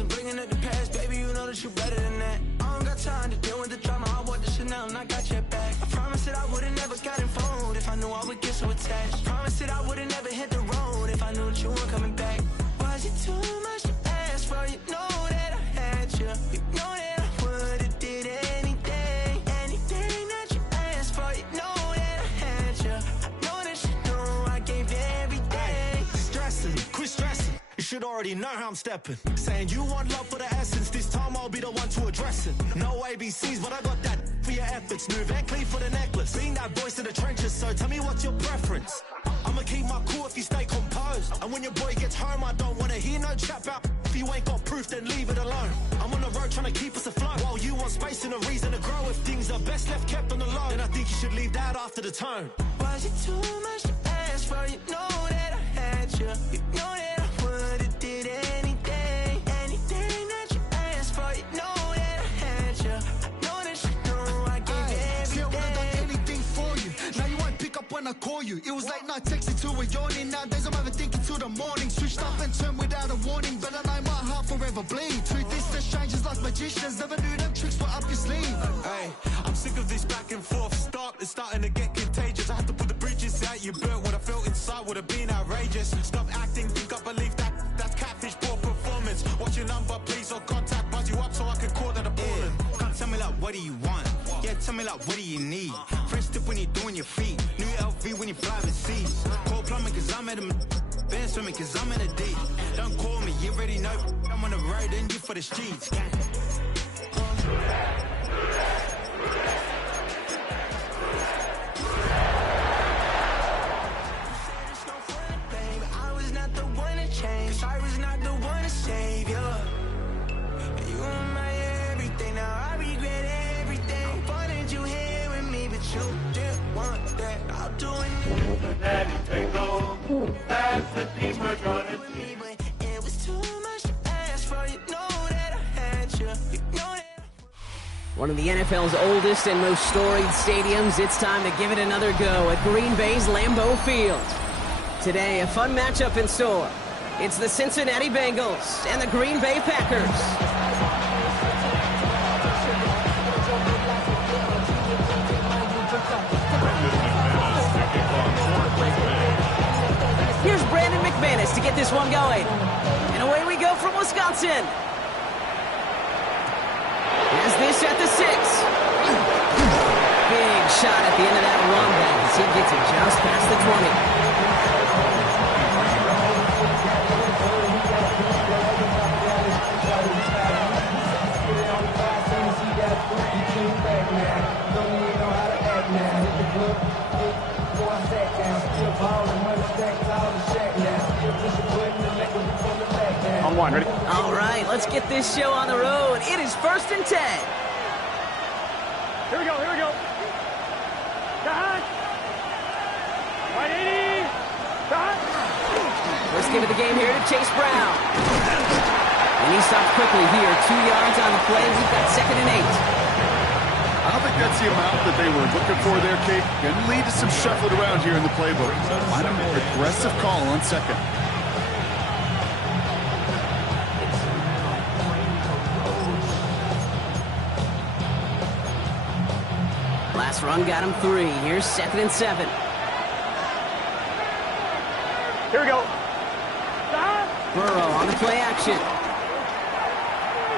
wasn't bringing up the past, baby, you know that you better than that. I don't got time to deal with the drama, I bought the Chanel and I got your back. I promised that I would've never gotten phoned if I knew I would get so attached. I promised that I would've never hit the road if I knew that you weren't coming back. Was it too much to ask for? You know that I had you. You know that I would've did anything, anything that you asked for. You know that I had you. I know that you know I gave you everything. Hey, stressing, quit stressing. You should already know how I'm stepping. Saying you want love for the essence, this time I'll be the one to address it. No ABCs, but I got that for your efforts. New Van Cleef for the necklace. Being that voice in the trenches, so tell me what's your preference. I'ma keep my cool if you stay composed. And when your boy gets home, I don't wanna hear no chat about. If you ain't got proof, then leave it alone. I'm on the road trying to keep us afloat, while you want space and a reason to grow. If things are best left kept on the low, then I think you should leave that after the tone. Was it too much to ask for? You know that I had you. You know that I would've did anything, anything that you asked for. You know that I had you. I know that you know I gave you everything. See, I would've done anything for you. Now you won't pick up when I call you. It was late night texting to a yawning. Nowadays I'm overthinking till the morning. Switched up and turned without a warning, but I know my heart forever bleed. Truth is that strangers like magicians never knew them tricks were up your sleeve. Hey, I'm sick of this back and forth. It's starting to get contagious. I had to put the bridges out you burnt. What I felt inside would have been outrageous. Stop acting, think I believe that's catfish, poor performance. What's your number, please, or contact, buzz you up so I can call that appalling. Can't tell me like, what do you want? Yeah, tell me like, what do you need? Fresh tip when you're doing your feet. New LV when you fly overseas. Call plumbing cause I'm at a been swimming cause I'm in a deep. Don't call me, you already know. I'm on the road and you for the streets. I was not the one to save you. You were my everything. Now I regret everything. I wanted you here with me, but you didn't want that. I'll do anything. Daddy, take home. That's the thing we're gonna do. But it was too much to ask for. You know that I had you. You know that. One of the NFL's oldest and most storied stadiums. It's time to give it another go at Green Bay's Lambeau Field. Today, a fun matchup in store. It's the Cincinnati Bengals and the Green Bay Packers. Here's Brandon McManus to get this one going. And away we go from Wisconsin. Here's this at the 6. Big shot at the end of that run back as he gets it just past the 20. On one, ready? All right, let's get this show on the road. It is 1st and 10. Here we go, here we go. Cut. 180. Cut. First give of the game here to Chase Brown. And he stops quickly here. 2 yards on the play. We've got 2nd and 8. I don't think that's the amount that they were looking for there, Kate. Going to lead to some shuffling around here in the playbook. Find a more aggressive call on 2nd. Last run got him 3. Here's 2nd and 7. Here we go. Burrow on the play action.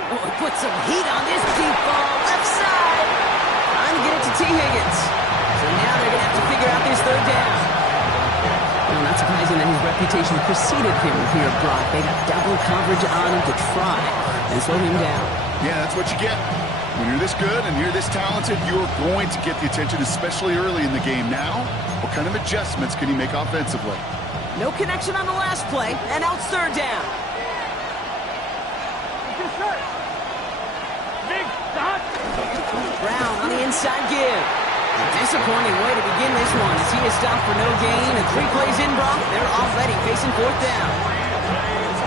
Oh, put some heat on this deep ball. Left side. Trying to get it to T. Higgins. So now they're going to have to figure out this 3rd down. Well, not surprising that his reputation preceded him here, Brock. They got double coverage on him to try and slow him down. Yeah, that's what you get. When you're this good and you're this talented, you're going to get the attention, especially early in the game. Now, what kind of adjustments can he make offensively? No connection on the last play, and now it's 3rd down. Big shot. Brown on the inside give. A disappointing way to begin this one as he is stopped for no gain. And 3 plays in, Brock, they're already facing 4th down.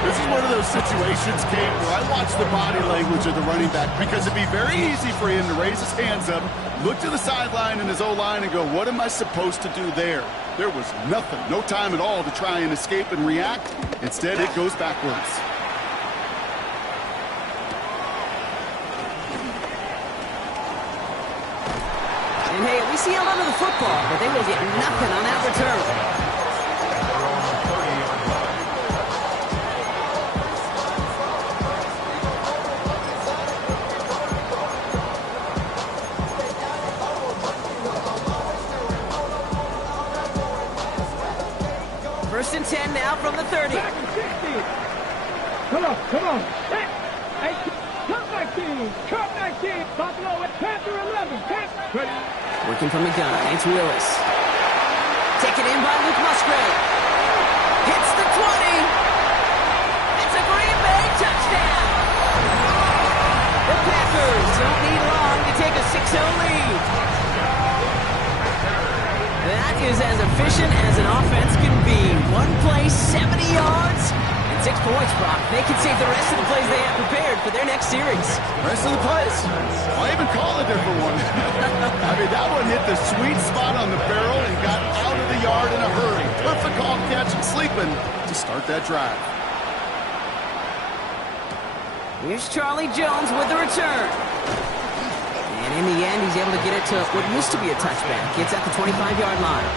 This is one of those situations, Kate, where I watch the body language of the running back because it'd be very easy for him to raise his hands up, look to the sideline in his O-line and go, what am I supposed to do there? There was nothing, no time at all to try and escape and react. Instead, it goes backwards. Messi held onto the football, but they will get nothing on that return. First and 10 now from the 30. Come on. Hey, come back team. Buffalo at Panther 11. Working from the gun, it's Willis. Taken in by Luke Musgrave. Hits the 20. It's a Green Bay touchdown. The Packers don't need long to take a 6-0 lead. That is as efficient as an offense can be. One play, 70 yards, and 6 points, Brock. They can save the rest of the plays they have prepared for their next series. Rest of the plays? I'll even call a different one. I mean, that one hit the sweet spot on the barrel and got out of the yard in a hurry. Perfect call catch and sleeping to start that drive. Here's Charlie Jones with the return. And in the end, he's able to get it to what used to be a touchback. It's at the 25-yard line.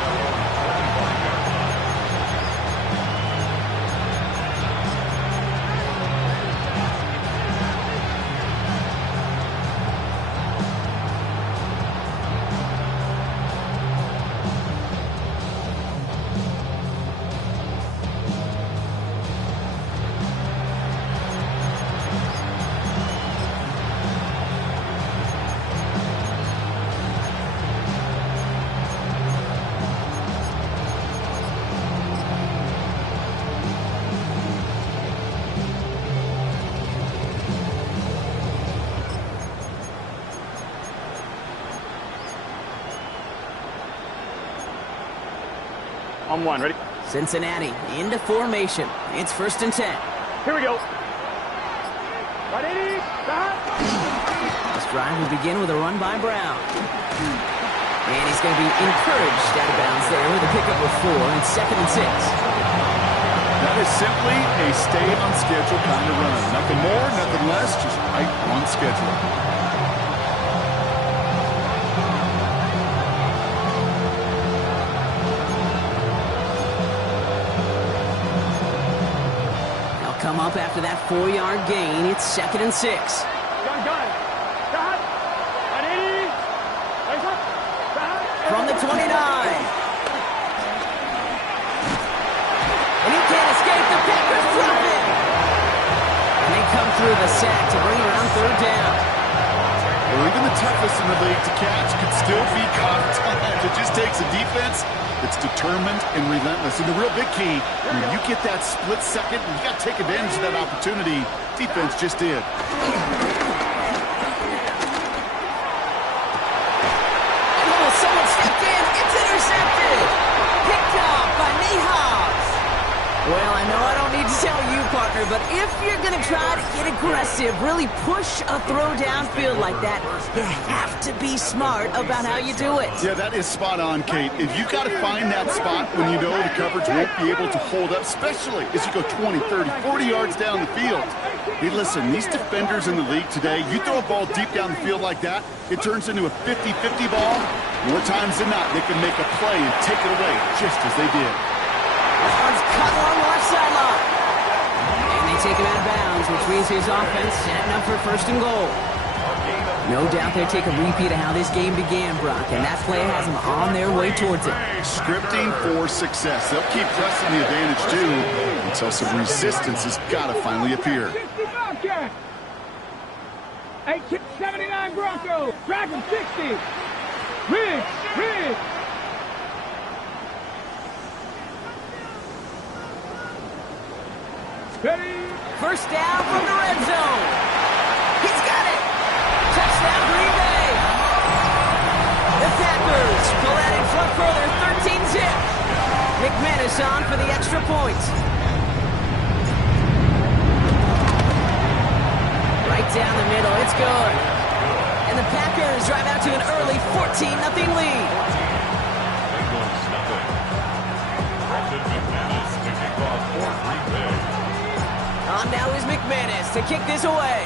On one, ready? Cincinnati into formation. It's first and 10. Here we go. Ready? This drive will begin with a run by Brown. And he's going to be encouraged out of bounds there with a pickup of 4 and 2nd and 6. That is simply a stay on schedule kind of run. Nothing more, nothing less, just right on schedule. Come up after that 4-yard gain. It's 2nd and 6. Gun. Ready? From the 29. And he can't escape. The Packers drop it. And they come through the sack to bring it around 3rd down. Well, even the toughest in the league to catch could still be caught. It just takes a defense that's determined and relentless. And the real big key, when you get that split second, you got to take advantage of that opportunity. Defense just did. Oh, someone stepped in. It's intercepted. Picked off by Nehas. Well, I know I don't need to tell you, partner, but if you're going to try to get aggressive, really push a throw downfield like that, you have to be smart about how you do it. Yeah, that is spot on, Kate. If you've got to find that spot when you know the coverage won't be able to hold up, especially as you go 20, 30, 40 yards down the field. Hey, listen, these defenders in the league today, you throw a ball deep down the field like that, it turns into a 50-50 ball. More times than not, they can make a play and take it away just as they did. That one's cut along the left sideline. And they take him out of bounds, which means his offense setting up for 1st and goal. No doubt they'll take a repeat of how this game began, Brock, and that play has them on their way towards it. Scripting for success. They'll keep pressing the advantage, too, until some resistance has got to finally appear. 79 Broncos. Dragon 60. Riggs. Ready? First down from the red zone. He's got it. Touchdown, Green Bay. The Packers pull that in front for their 13-zip. McManus on for the extra point. Right down the middle. It's good. And the Packers drive out to an early 14-0 lead. On now is McManus to kick this away.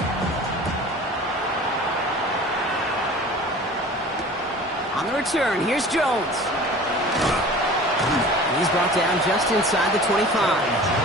On the return. Here's Jones. He's brought down just inside the 25.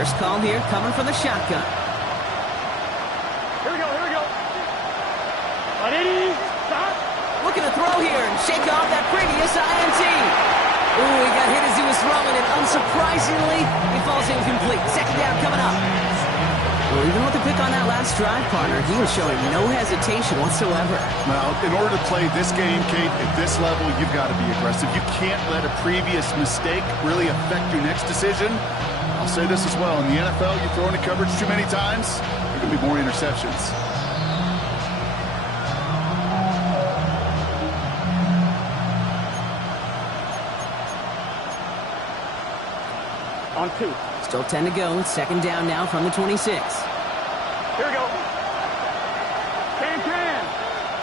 First call here coming from the shotgun. Here we go. Ready, stop. Looking to throw here and shake off that previous INT. Ooh, he got hit as he was throwing, and unsurprisingly, he falls incomplete. Second down coming up. Well, even with the pick on that last drive, partner, he was showing no hesitation whatsoever. Well, in order to play this game, Kate, at this level, you've got to be aggressive. You can't let a previous mistake really affect your next decision. I'll say this as well. In the NFL, you throw into coverage too many times, there are going to be more interceptions. On 2. Still 10 to go. Second down now from the 26. Here we go. Can.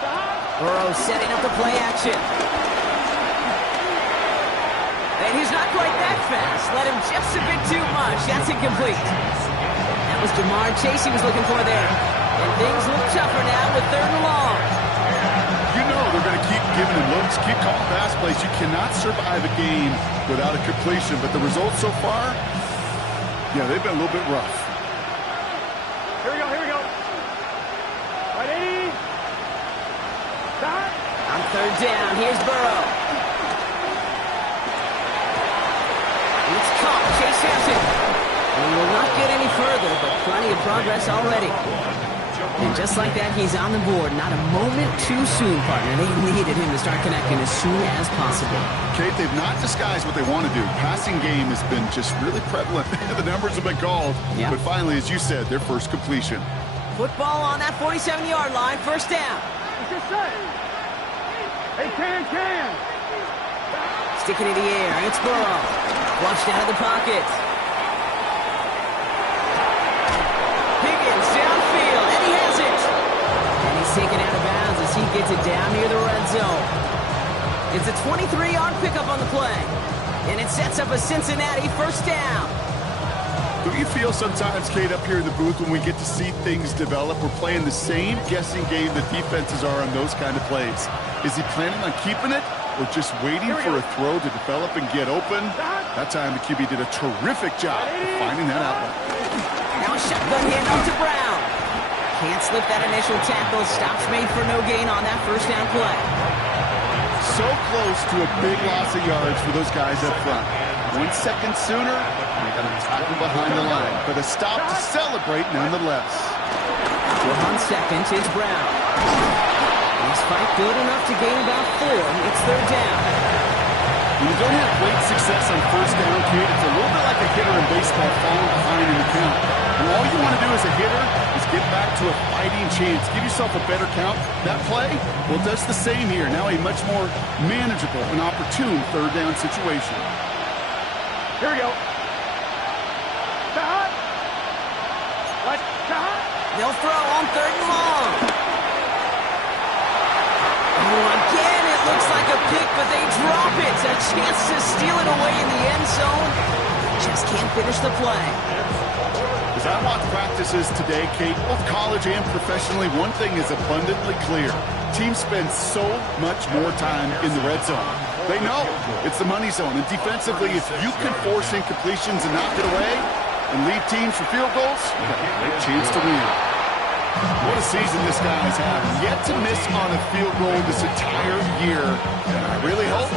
Stop. Burrow setting up the play action. And he's not quite that fast. Let him just a bit too much. That's incomplete. That was Jamar Chase he was looking for there. And things look tougher now with 3rd and long. You know they're going to keep giving him looks, keep calling pass plays. You cannot survive a game without a completion. But the results so far, yeah, they've been a little bit rough. Here we go. Ready, stop. On 3rd down, here's Burrow. It's caught. Chase has it. And will not get any further, but plenty of progress already. And just like that, he's on the board. Not a moment too soon, partner. They needed him to start connecting as soon as possible. Kate, they've not disguised what they want to do. Passing game has been just really prevalent. The numbers have been called. Yeah. But finally, as you said, their first completion. Football on that 47-yard line. First down. What's this say? Hey, can. Sticking in the air. It's Burrow. Flushed out of the pocket. Higgins downfield, and he has it. And he's taken out of bounds as he gets it down near the red zone. It's a 23-yard pickup on the play. And it sets up a Cincinnati first down. Do you feel sometimes, Kate, up here in the booth when we get to see things develop, we're playing the same guessing game that defenses are on those kind of plays? Is he planning on keeping it or just waiting for a throw to develop and get open? That time the QB did a terrific job of finding that outlet. Now a shotgun handoff to Brown. Can't slip that initial tackle. Stops made for no gain on that first down play. So close to a big loss of yards for those guys up front. 1 second sooner, they got to tackle behind the line. But a stop to celebrate nonetheless. We're on second. It's Brown. He's fight good enough to gain about 4. It's 3rd down. When you don't have great success on first down, Kate, it's a little bit like a hitter in baseball falling behind in the count. And all you want to do as a hitter is get back to a fighting chance. Give yourself a better count. That play, well, does the same here. Now a much more manageable and opportune 3rd down situation. Here we go. Stop. Stop. They'll throw on 3rd and long. Oh, again, it looks like a pick, but they drop it. A chance to steal it away in the end zone. Just can't finish the play. As I watch practices today, Kate, both college and professionally, one thing is abundantly clear. Teams spend so much more time in the red zone. They know it's the money zone. And defensively, if you can force incompletions and knock it away and lead teams for field goals, you got a great chance to win. What a season this guy's having. Yet to miss on a field goal this entire year. And I really hope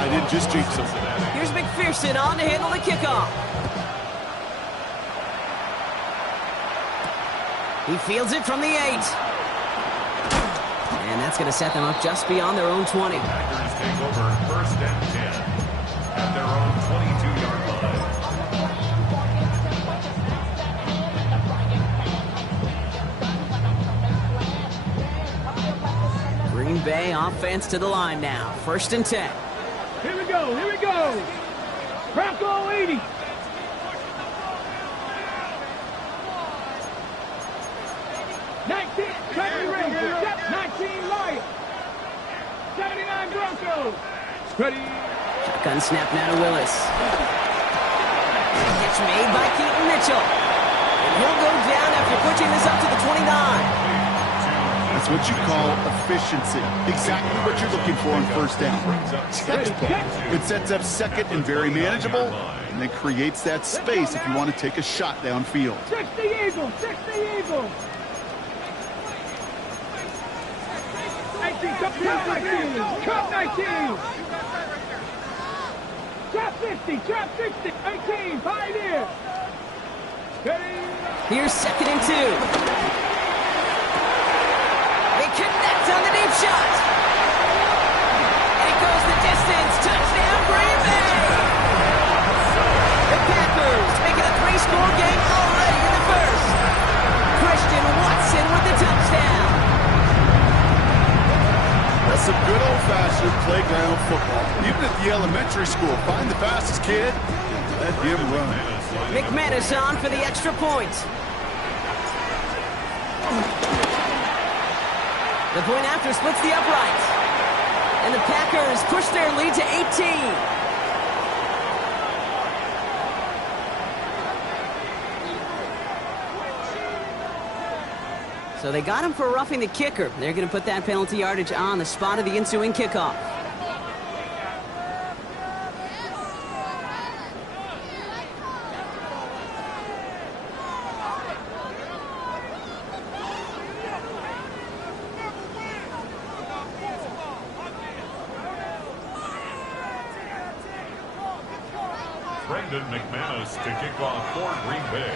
I didn't just jinx him. Here's McPherson on to handle the kickoff. He fields it from the 8. And that's going to set them up just beyond their own 20. Packers take over 1st and 10 at their own 22-yard line. Green Bay offense to the line now. 1st and 10. Here we go, here we go. Bronco 80. Rangers, 19 Lions, 79 Broncos. Ready. Shotgun snap now to Willis. Catch made by Keaton Mitchell. And he'll go down after pushing this up to the 29. That's what you call efficiency. Exactly what you're looking for on 1st down. Textbook. It sets up 2nd and very manageable, and then creates that space if you want to take a shot downfield. 60 Eagles, 60 Eagles. 19, Cup 19. Trap 50, trap 60, 18, Pioneer. Ready. Here's 2nd and 2. They connect on the deep shot. And it goes the distance. Touchdown, Green Bay. The Packers make it a 3-score game already in the 1st. Christian Watson with the touchdown. That's some good old-fashioned playground football. Even at the elementary school, find the fastest kid and let him run. McManus on for the extra point. The point after splits the uprights. And the Packers push their lead to 18. So they got him for roughing the kicker. They're going to put that penalty yardage on the spot of the ensuing kickoff. Brendan McManus to kick off for Green Bay.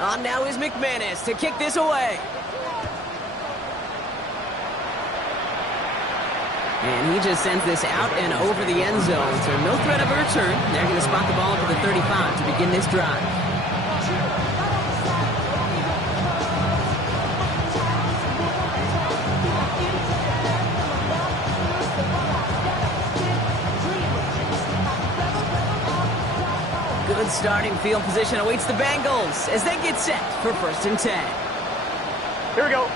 On now is McManus to kick this away. And he just sends this out and over the end zone. So no threat of a return. They're going to spot the ball to the 35 to begin this drive. Good starting field position awaits the Bengals as they get set for 1st and 10. Here we go.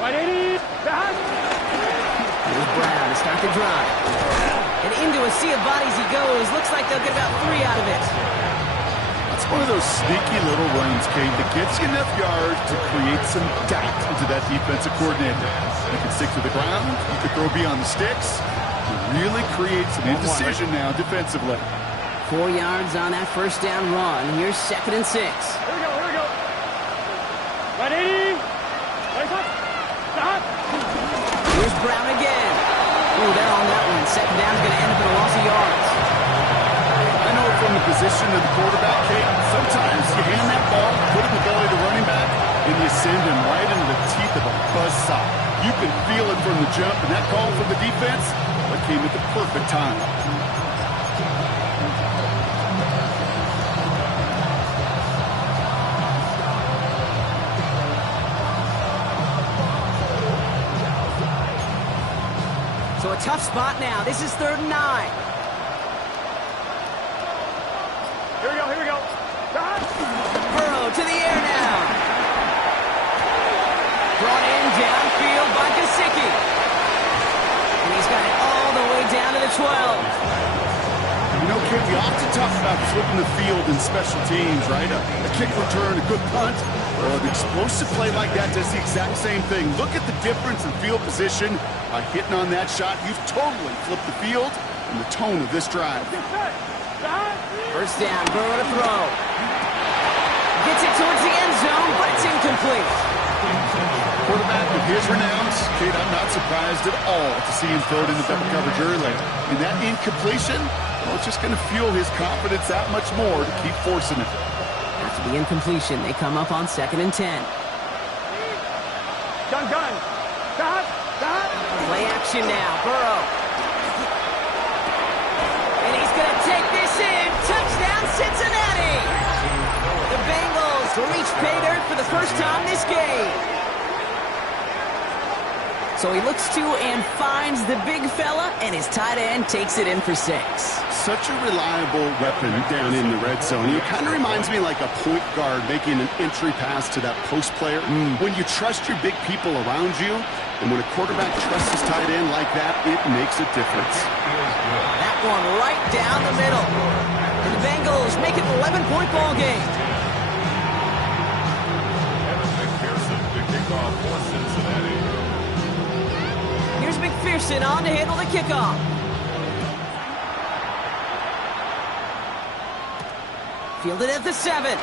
180. Here's Brown to start the drive. And into a sea of bodies he goes. Looks like they'll get about 3 out of it. That's one of those sneaky little runs, Kate, that gets you enough yards to create some doubt into that defensive coordinator. You can stick to the ground. You can throw beyond the sticks. It really creates an indecision now defensively. 4 yards on that 1st down run. Here's 2nd and 6. Here we go, here we go. 180. Stop. Here's Brown again. Oh, they're on that one. 2nd down's going to end up in a loss of yards. I know from the position of the quarterback, Kate, sometimes you hand that ball, put it in the belly of the running back, and you send him right into the teeth of a buzzsaw. You can feel it from the jump, and that call from the defense, that came at the perfect time. So a tough spot now. This is 3rd and 9. Here we go, here we go. Burrow to the air now. Brought in downfield by Gesicki. And he's got it all the way down to the 12. You know, Kate, we often talk about flipping the field in special teams, right? A kick return, a good punt. Well, an explosive play like that does the exact same thing. Look at the difference in field position. By hitting on that shot, you've totally flipped the field and the tone of this drive. 1st down, Burrow to throw. Gets it towards the end zone, but it's incomplete. Quarterback with his renowns, Kate, I'm not surprised at all to see him throw it in the double coverage early. And that incompletion, well, it's just going to fuel his confidence that much more to keep forcing it. After the incompletion, they come up on 2nd and 10. Gun. Stop. Play action now, Burrow. And he's going to take this in. Touchdown, Cincinnati! The Bengals reach pay dirt for the first time this game. So he looks to and finds the big fella, and his tight end takes it in for 6. Such a reliable weapon down in the red zone. He kind of reminds me like a point guard making an entry pass to that post player. When you trust your big people around you, and when a quarterback trusts his tight end like that, it makes a difference. That one right down the middle. And the Bengals make it an 11-point ball game. Evan McPherson to kick off for Cincinnati. Here's McPherson on to handle the kickoff. Fielded at the 7. The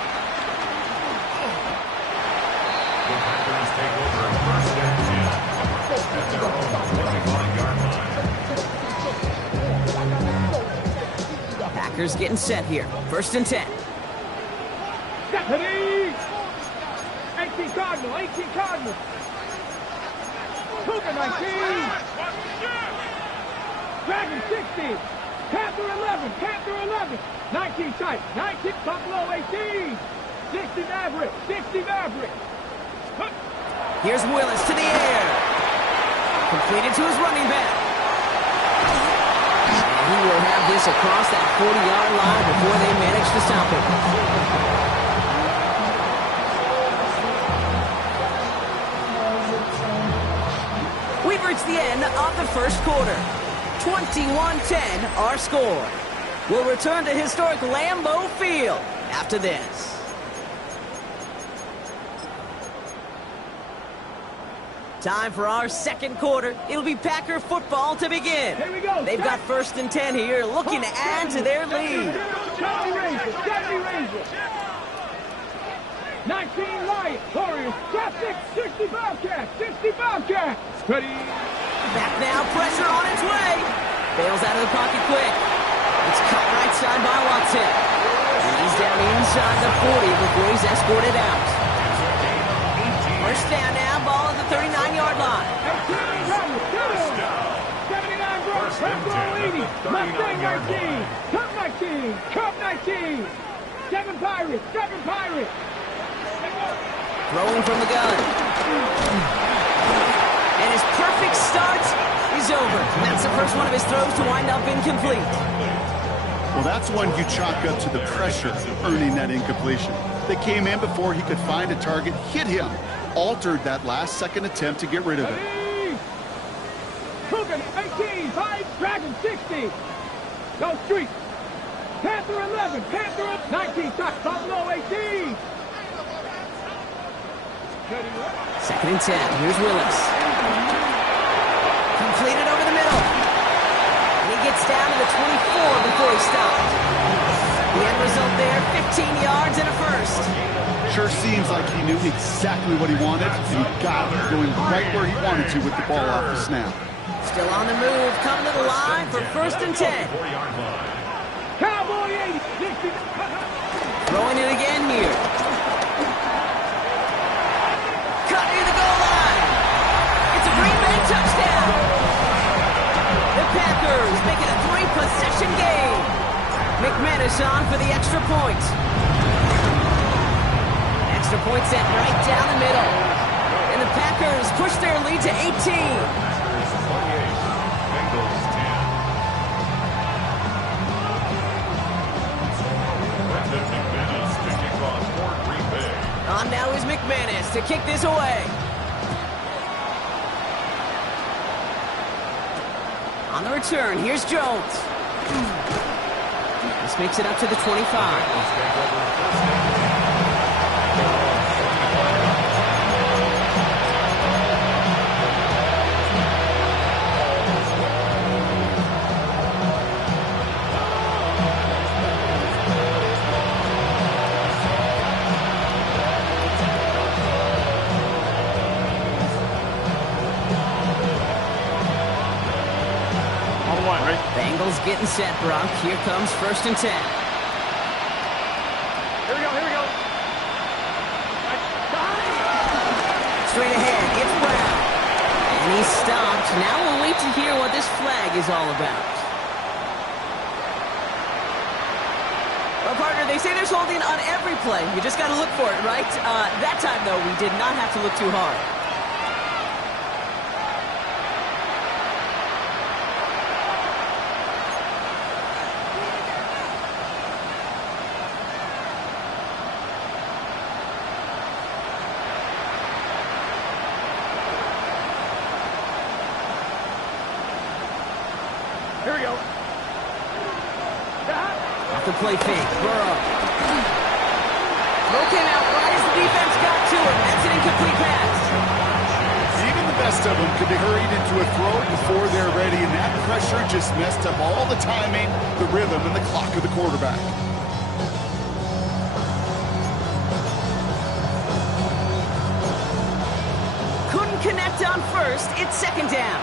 Packers take over first and 10 at their own 25-yard line. Packers getting set here. First and 10. Deputy! 18 Cardinal, 18 Cardinal. Cougar 19. Dragon 60. Panther 11, Panther 11. 19 tight, 19 Buffalo 18. 60 Maverick, 60 Maverick. Here's Willis to the air. Completed to his running back. And he will have this across that 40-yard line before they manage to stop him. We've reached the end of the first quarter. 21-10 our score. We'll return to historic Lambeau Field after this. Time for our second quarter. It'll be Packer football to begin. Here we go. They've got first and 10 here, looking to add to their lead. 70 Rangers. 19 Lions, Warriors, traffic, 60 Bobcats, 60 Bobcats. Ready? Back now, pressure on its way. Bails out of the pocket quick. It's cut right side by Watson. And he's down inside the 40 before he's escorted out. First down now, ball at the 39-yard line. 79 Bronx, Bronco 80, Mustang 19, Cup 19, Cup 19, 7 Pirates, 7 Pirates. Throwing from the gun. And his perfect start is over. And that's the first one of his throws to wind up incomplete. Well, that's one you chalk up to the pressure of earning that incompletion. They came in before he could find a target, hit him, altered that last-second attempt to get rid of it. Cougar 18, 5, Dragon 60. Go Street. Panther 11, Panther 19, Buffalo 18. Second and 10. Here's Willis. Completed over the middle. And he gets down to the 24 before he stopped. The end result there, 15 yards and a first. Sure seems like he knew exactly what he wanted, and he got it going right where he wanted to with the ball off the snap. Still on the move, coming to the line for first and 10. Cowboy 80, 60. Throwing it again here. Cut near the goal line. It's a Green Bay touchdown. The Packers make it a 3-possession game. McManus on for the extra point. Extra point set right down the middle. And the Packers push their lead to 18. Packers 28, Bengals 10. Brendan McManus to kick off for Green Bay. On now is McManus to kick this away. On the return, here's Jones. This makes it up to the 25. Bengals take over first and 10. Bengals getting set, Brock. Here comes first and 10. Here we go, here we go. Straight ahead, it's Brown. And he's stopped. Now we'll wait to hear what this flag is all about. Well, partner, they say there's holding on every play. You just got to look for it, right? That time, though, we did not have to look too hard. off the play fake. Burrow. Broken out right as the defense got to him. That's an incomplete pass. Even the best of them could be hurried into a throw before they're ready, and that pressure just messed up all the timing, the rhythm, and the clock of the quarterback. Couldn't connect on first. It's second down.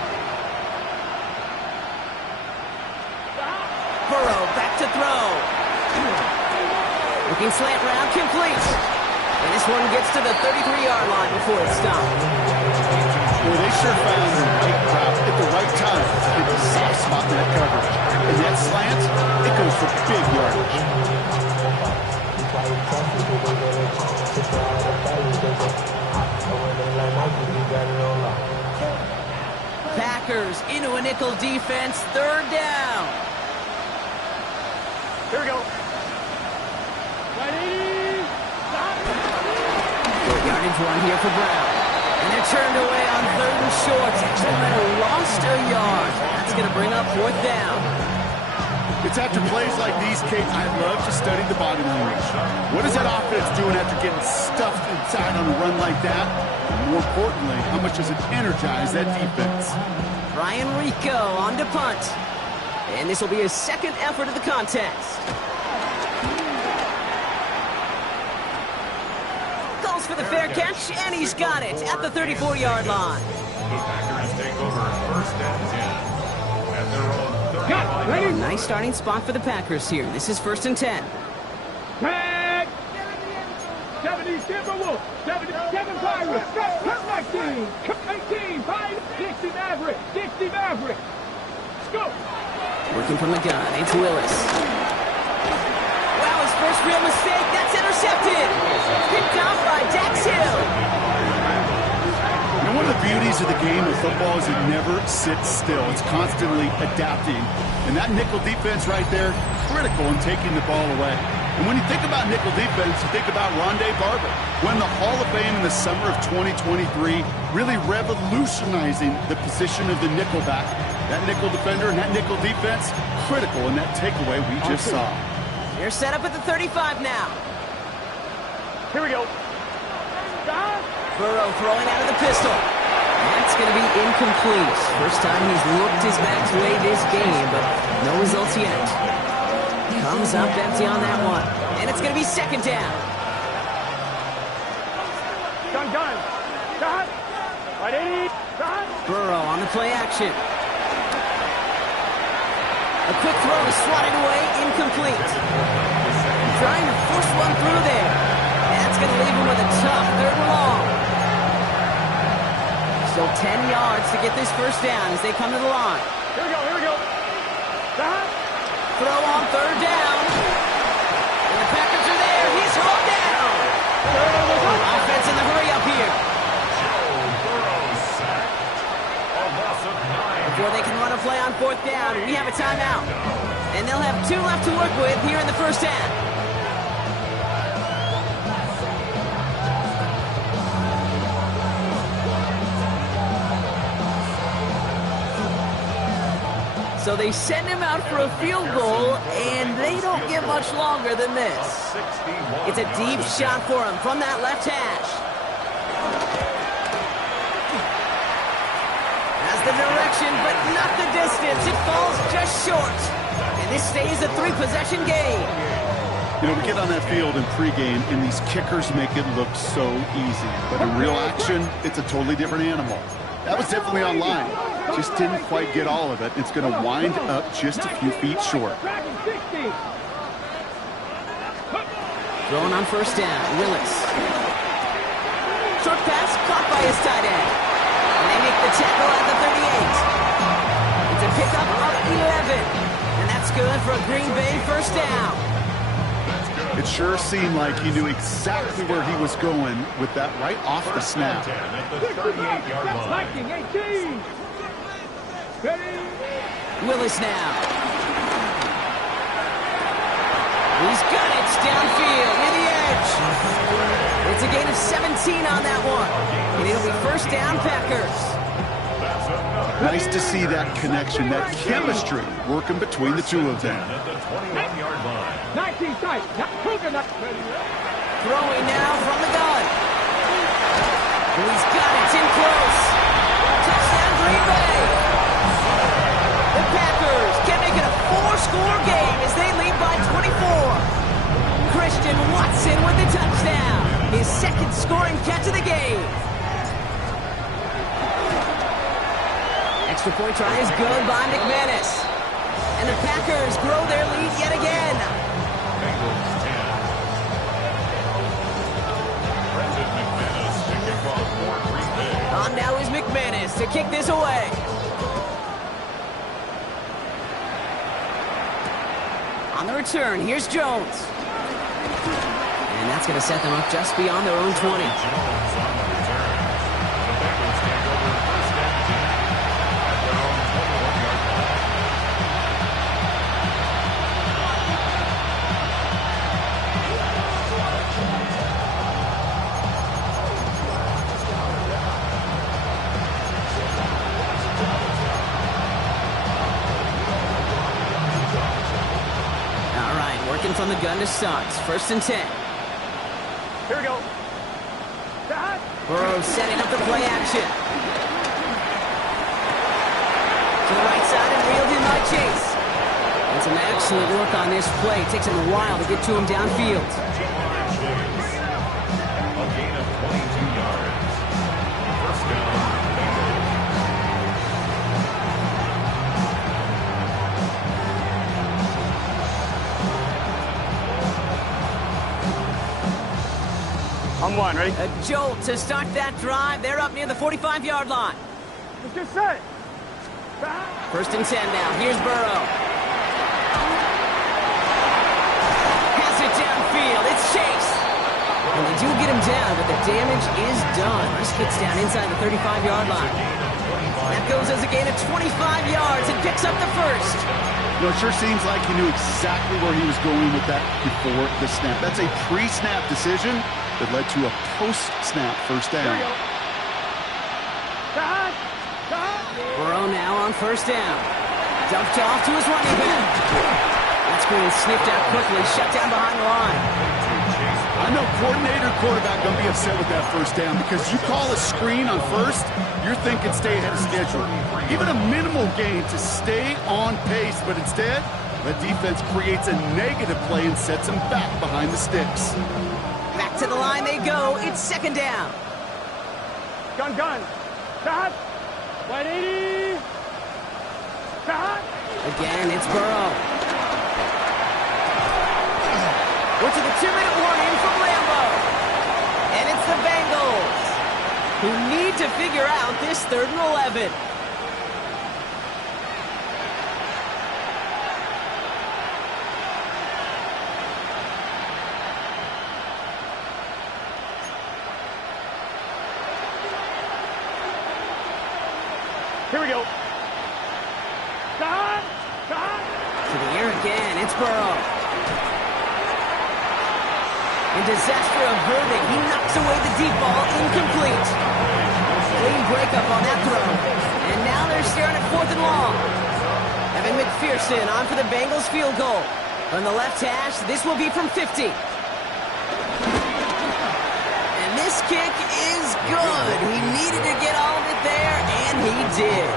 Burrow back to throw. Looking slant route, complete. And this one gets to the 33-yard line before it's stopped. Well, they sure found the right route at the right time to hit the soft spot in that coverage. And that slant, it goes for big yardage. Packers into a nickel defense, third down. Here we go. Good yardage run here for Brown. And they're turned away on third and short. Actually might have lost a yard. That's going to bring up fourth down. It's after plays like these, Kate, I love to study the body language. What is that offense doing after getting stuffed inside on a run like that? And more importantly, how much does it energize that defense? Ryan Rico on to punt. And this will be his second effort of the contest. Goes for the fair catch, and he's got it at the 34-yard line. The Packers take over first and 10 at their own 35. Nice starting spot for the Packers here. This is first and 10. Tag! 70 Timberwolves, 77 Pirates, 19, 18 Pirates, 60 Mavericks, 60 Mavericks. Go! Working from the gun, it's Willis. Wow, his first real mistake, that's intercepted. Picked off by Dax Hill. And one of the beauties of the game of football is it never sits still. It's constantly adapting. And that nickel defense right there, critical in taking the ball away. And when you think about nickel defense, you think about Rondé Barber, won the Hall of Fame in the summer of 2023, really revolutionizing the position of the nickelback. That nickel defender and that nickel defense, critical in that takeaway we just saw. They're set up at the 35 now. Here we go. Burrow throwing out of the pistol. That's going to be incomplete. First time he's looked his back way this game, but no results yet. Comes up empty on that one. And it's going to be second down. Gun. Right 80. Burrow on the play action. A quick throw is swatted away, incomplete. Trying to force one through there. That's going to leave him with a tough third and long. Still 10 yards to get this first down as they come to the line. Here we go. Throw on third down. And the Packers are there. He's hauled down. Offense in the hurry up here. Before they can run a play on fourth down, we have a timeout. And they'll have 2 left to work with here in the first half. So they send him out for a field goal, and they don't get much longer than this. It's a deep shot for him from that left hash. Has the direction, but not the distance. It falls just short. And this stays a 3-possession game. You know, we get on that field in pregame, and these kickers make it look so easy. But in real action, it's a totally different animal. That was definitely on line. Just didn't quite get all of it. It's going to wind up just a few feet short. Throwing on first down, Willis. Short pass caught by his tight end. And they make the tackle at the 38. It's a pickup of 11. And that's good for a Green Bay first down. It sure seemed like he knew exactly where he was going with that right off the snap. At the 38-yard line. 18. Willis now. He's got it downfield near the edge. It's a gain of 17 on that one. And it'll be first down, Packers. That's another Nice to see that connection, that chemistry working between the two of them. At the 21-yard line. 19 tight. Throwing now from the gun. And he's got it. It's in close. Touchdown, Green Bay. The Packers can make it a 4-score game as they lead by 24. Christian Watson with the touchdown. His second scoring catch of the game. Extra point try is good by McManus. And the Packers grow their lead yet again. Bengals 10. Brendan McManus to kick off for Green Bay. On now is McManus to kick this away. On the return, here's Jones. And that's going to set them up just beyond their own 20. Jones on the return. The Bengals take over first and 10 at their own 21-yard line. All right, working from the gun to start. First and 10. Here we go. Burrow setting up the play action. To the right side and reeled in by Chase. And some excellent work on this play. Takes him a while to get to him downfield. A gain of 22 yards. First down, Bengals. On one, ready? A jolt to start that drive. They're up near the 45-yard line. Let's get set. First and 10 now. Here's Burrow. Has it downfield. It's Chase. And they do get him down, but the damage is done. This gets down inside the 35-yard line. That goes as a gain of 25 yards and picks up the first. You know, it sure seems like he knew exactly where he was going with that before the snap. That's a pre-snap decision that led to a post-snap first down. Burrow now on first down. Dumped off to his running back. That's being sniffed out quickly, shut down behind the line. I know coordinator, quarterback going to be upset with that first down because you call a screen on first, you're thinking stay ahead of schedule. Even a minimal gain to stay on pace, but instead, the defense creates a negative play and sets them back behind the sticks. Back to the line they go. It's second down. Gun. Stop. 180. Stop. Again, it's Burrow. We're to the 2-minute warning from Lambeau. And it's the Bengals who need to figure out this 3rd and 11. Here we go. Stop. To the air again, it's Burrow. And disaster averted. He knocks away the deep ball, incomplete. Clean breakup on that throw. And now they're staring at 4th and long. Evan McPherson on for the Bengals field goal. From the left hash, this will be from 50. And this kick is good. He needed to get all of it there, and he did.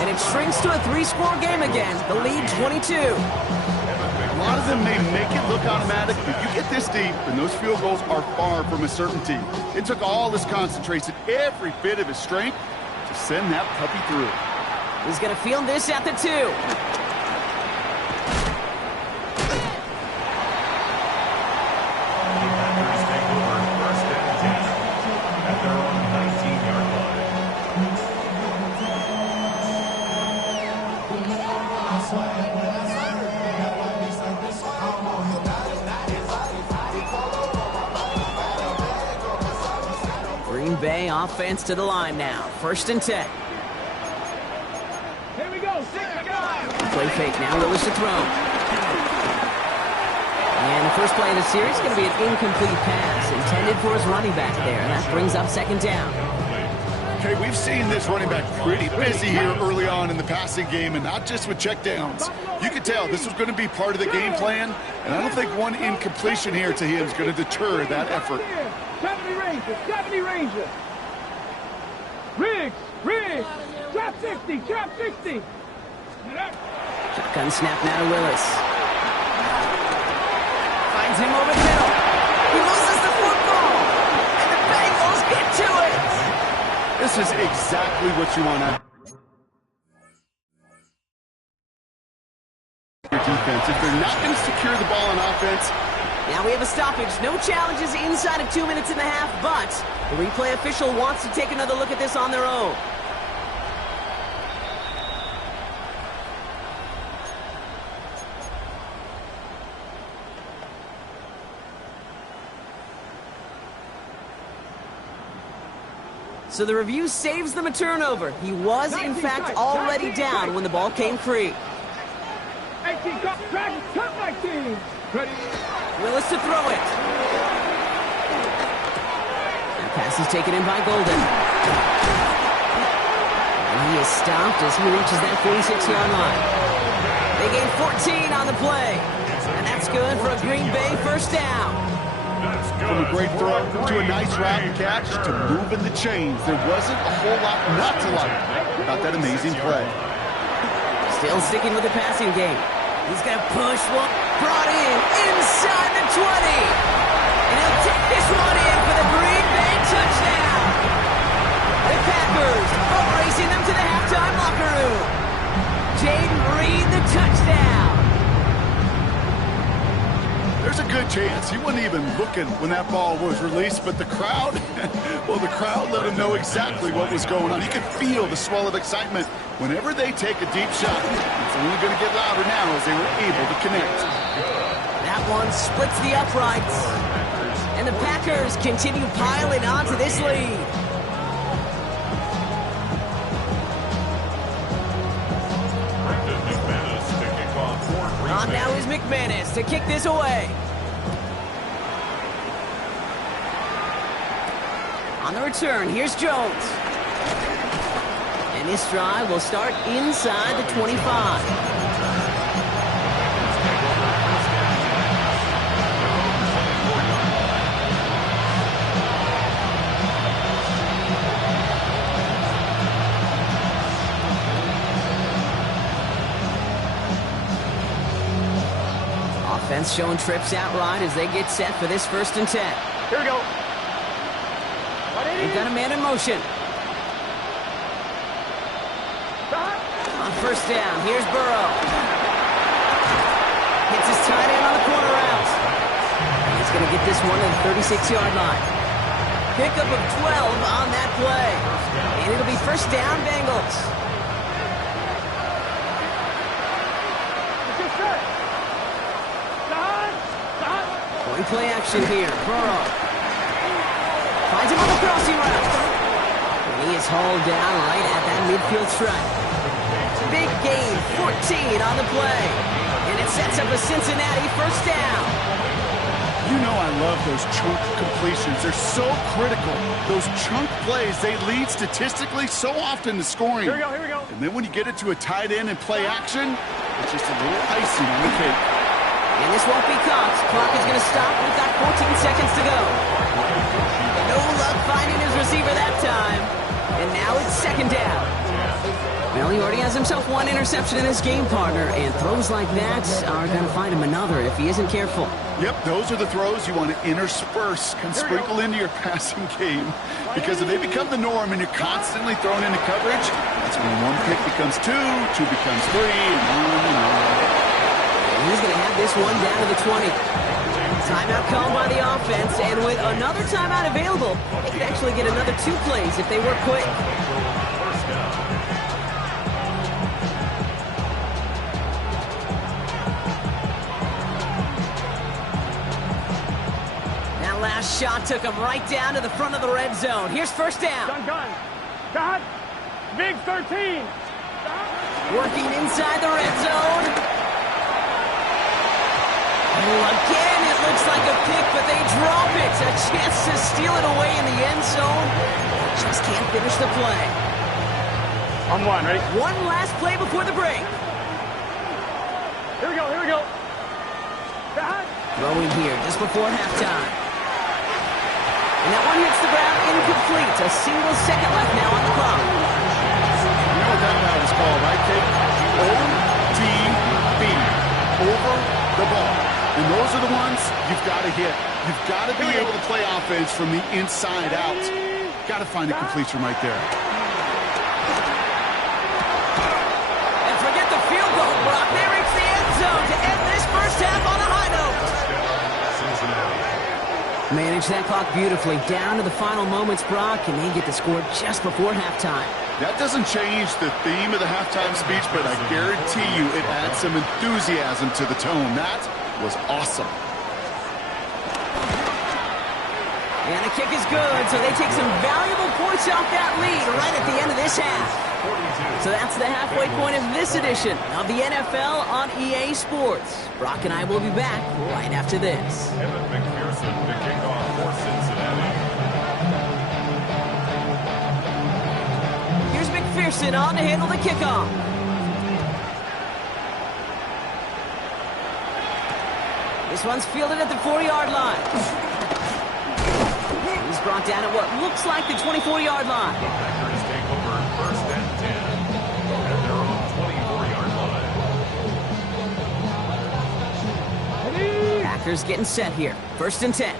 And it shrinks to a 3-score game again. The lead 22. A lot of them may make it look automatic. If you get this deep, then those field goals are far from a certainty. It took all his concentration, every bit of his strength, to send that puppy through. He's going to field this at the 2. Packers take over first and 10 at their own 19-yard line. Green Bay offense to the line now. First and 10. Here we go. 6 to go. Play fake now. Willis to throw. And the first play of the series is going to be an incomplete pass intended for his running back there. And that brings up second down. Okay, we've seen this running back pretty busy here early on in the passing game, and not just with checkdowns. You can tell this was going to be part of the game plan, and I don't think one incompletion here to him is going to deter that effort. 70 Rangers. Riggs, trap 60. Shotgun snap now to Willis. Finds him over the middle. He loses the football, and the Bengals get to it. This is exactly what you want to your defense. If they're not going to secure the ball on offense. Now we have a stoppage. No challenges inside of 2 minutes and a half, but the replay official wants to take another look at this on their own. So the review saves them a turnover. He was, in fact, already down when the ball came free. 18, cut 19. Ready. Willis to throw it. That pass is taken in by Golden. And he is stopped as he reaches that 46-yard line. They gain 14 on the play. And that's good for a Green Bay first down. From a great throw to a nice route and catch to moving the chains. There wasn't a whole lot not to like about that amazing play. Still sticking with the passing game. He's going to push one. Brought in inside the 20. And he'll take this one in for the Green Bay touchdown. The Packers are racing them to the halftime locker room. Jaden Reed, the touchdown. There's a good chance he wasn't even looking when that ball was released, but the crowd, well, the crowd let him know exactly what was going on. You could feel the swell of excitement. Whenever they take a deep shot, it's only going to get louder now as they were able to connect. That one splits the uprights. And the Packers continue piling onto this lead. On now is McManus to kick this away. On the return, here's Jones. And this drive will start inside the 25. Offense showing trips out right as they get set for this 1st and 10. Here we go. They've got a man in motion. On 1st down, here's Burrow. Hits his tight end on the corner route. And he's going to get this one to the 36-yard line. Pickup of 12 on that play. And it'll be 1st down, Bengals. Point play action here. Burrow finds him on the crossing route. And he is hauled down right at that midfield stripe. Big gain, 14 on the play. And it sets up a Cincinnati 1st down. You know I love those chunk completions. They're so critical. Those chunk plays, they lead statistically so often to scoring. Here we go. And then when you get it to a tight end and play action, it's just a little icing on the cake. And this won't be caught. Clock is going to stop. We've got 14 seconds to go. No luck finding his receiver that time. And now it's 2nd down. Well, he already has himself one interception in his game, partner, and throws like that are going to find him another if he isn't careful. Yep, those are the throws you want to intersperse and sprinkle into your passing game. Because if they become the norm and you're constantly thrown into coverage, that's when one pick becomes two becomes three, and on and on. He's going to have this one down to the 20. Timeout called by the offense, and with another timeout available, they could actually get another 2 plays if they work quick. That last shot took him right down to the front of the red zone. Here's 1st down. Gun. Big 13. Working inside the red zone. Oh, again, it looks like a pick, but they drop it. A chance to steal it away in the end zone. just can't finish the play. On one, ready? One last play before the break. Here we go, here we go. Throwing here just before halftime. And that one hits the ground incomplete. A single second left now on the clock. You know what that route is called, right, Kate? OTB. Over the ball. And those are the ones you've got to hit. You've got to be able to play offense from the inside out. Got to find a completion right there. And forget the field goal, Brock. They reach the end zone to end this first half on a high note. Manage that clock beautifully down to the final moments, Brock, and they get the score just before halftime. That doesn't change the theme of the halftime speech, but I guarantee you it adds some enthusiasm to the tone. That was awesome. And the kick is good, so they take some valuable points off that lead right at the end of this half. So that's the halfway point of this edition of the NFL on EA Sports. Brock and I will be back right after this. Evan McPherson to kick off for Cincinnati. Here's McPherson on to handle the kickoff. This one's fielded at the 4-yard line. He's brought down at what looks like the 24-yard line. Packers take over first and 10 at their own 24-yard line. Packers getting set here. First and 10.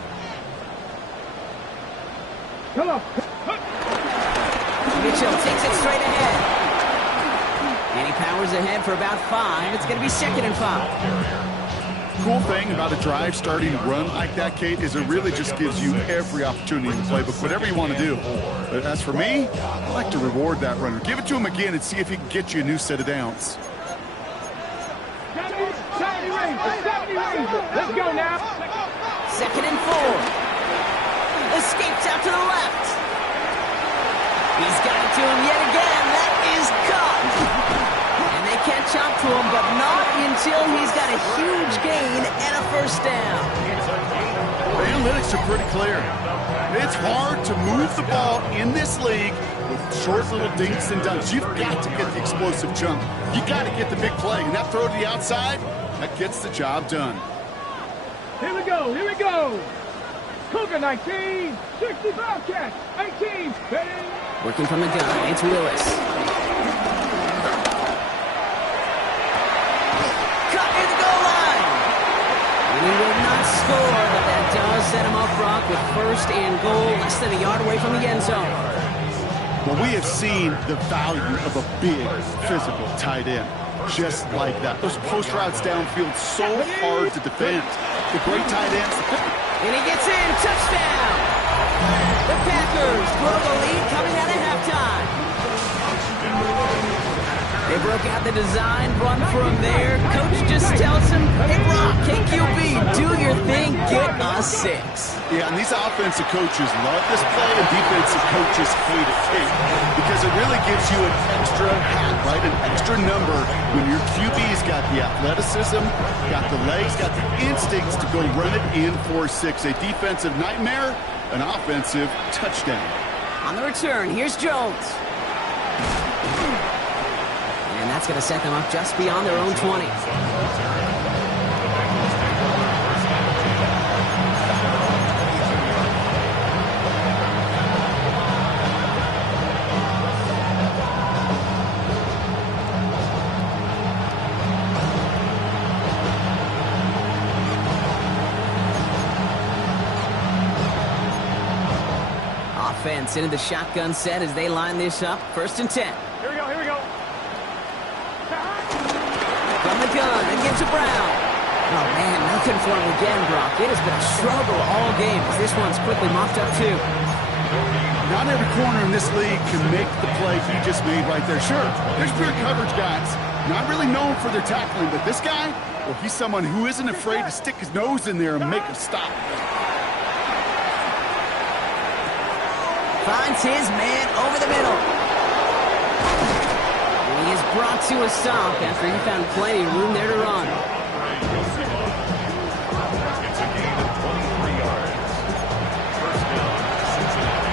Come on. Mitchell takes it straight ahead. And he powers ahead for about 5. It's going to be second and 5. Cool thing about a drive starting run like that, Kate, is it really just gives you every opportunity in the playbook, whatever you want to do. But as for me, I like to reward that runner. Give it to him again and see if he can get you a new set of downs. 70 Ranger. Let's go now. Second and 4. Escapes out to the left. He's got it to him yet again. That is caught. And they can't chop to him, but not until he's got a huge gain and a first down. The analytics are pretty clear. It's hard to move the ball in this league with short little dinks and dunks. You've got to get the explosive jump. You got to get the big play. And that throw to the outside, that gets the job done. Here we go, here we go. Cougar 19, 65 catch, 18, ready. Working from the gun, it's Willis. Cut near the goal line. And he will not score, but that does set him up, Brock, with first and goal, less than a yard away from the end zone. Well, we have seen the value of a big, physical tight end. Just like that. Those post routes downfield so hard to defend. The great tight ends. And he gets in. Touchdown. The Packers grow the lead coming out of halftime. They broke out the design run from there. Coach just tells him, hey, Brock, KQB, do your thing, get us 6. Yeah, and these offensive coaches love this play, and defensive coaches hate it, Kate, because it really gives you an extra hat, right, an extra number when your QB's got the athleticism, got the legs, got the instincts to go run it in for 6. A defensive nightmare, an offensive touchdown. On the return, here's Jones. And that's going to set them up just beyond their own 20. Offense into the shotgun set as they line this up. First and 10. Here we go, here we go. From the gun, and get to Brown. Oh, man, nothing for him again, Brock. It has been a struggle all game as this one's quickly mopped up, too. Not every corner in this league can make the play he just made right there. Sure, there's pure coverage guys. Not really known for their tackling, but this guy, well, he's someone who isn't afraid to stick his nose in there and make a stop. Finds his man over the middle. And he is brought to a stop after he found plenty of room there to run. It's a gain of 23 yards. First down, Cincinnati.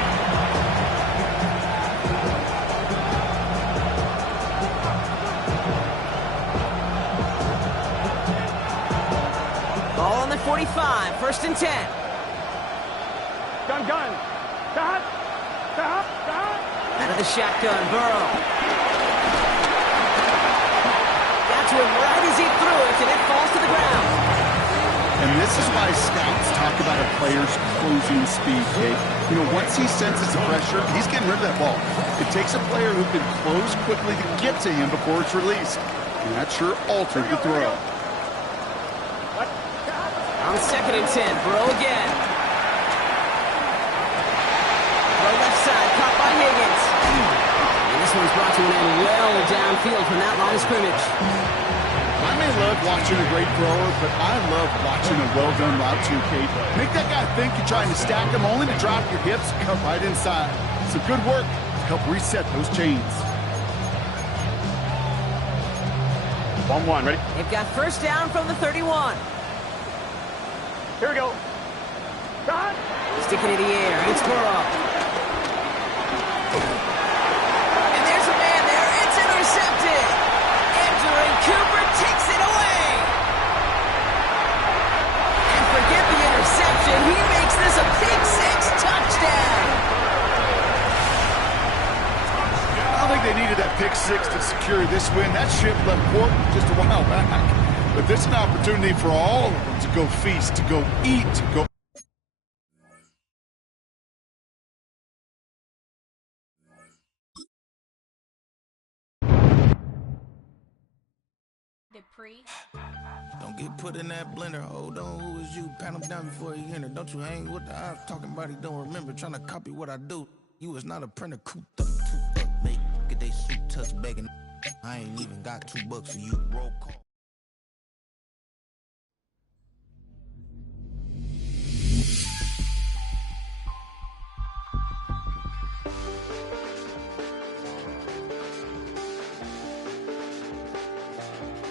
45, 1st and 10. Gun. Stop. Out of the shotgun, Burrow. Got to him right as he threw it, and it falls to the ground. And this is why scouts talk about a player's closing speed, Kate. You know, once he senses the pressure, he's getting rid of that ball. It takes a player who can close quickly to get to him before it's released. And that sure altered the throw. On 2nd and 10, Burrow again. Burrow left side, caught by Higgins. And this one's brought to an end well downfield from that line of scrimmage. I may love watching a great thrower, but I love watching a well-done route too, Kate. Make that guy think you're trying to stack him only to drop your hips and come right inside. Some good work to help reset those chains. 1-1, ready? They've got 1st down from the 31. Here we go. Stop. Sticking it in the air, it's Burrow. And there's a man there, it's intercepted. Andrew Cooper takes it away. And forget the interception, he makes this a Pick 6 touchdown. I don't think they needed that pick 6 to secure this win. That ship left port just a while back. But this is an opportunity for all of them to go feast, to go eat, to go... Don't get put in that blender. Hold on, who is you? Pat him down before he enter. Don't you hang with the eyes talking about he don't remember. Trying to copy what I do. You was not a printer. Cooped up, make get they suit touch begging. I ain't even got $2 for you. Roll call.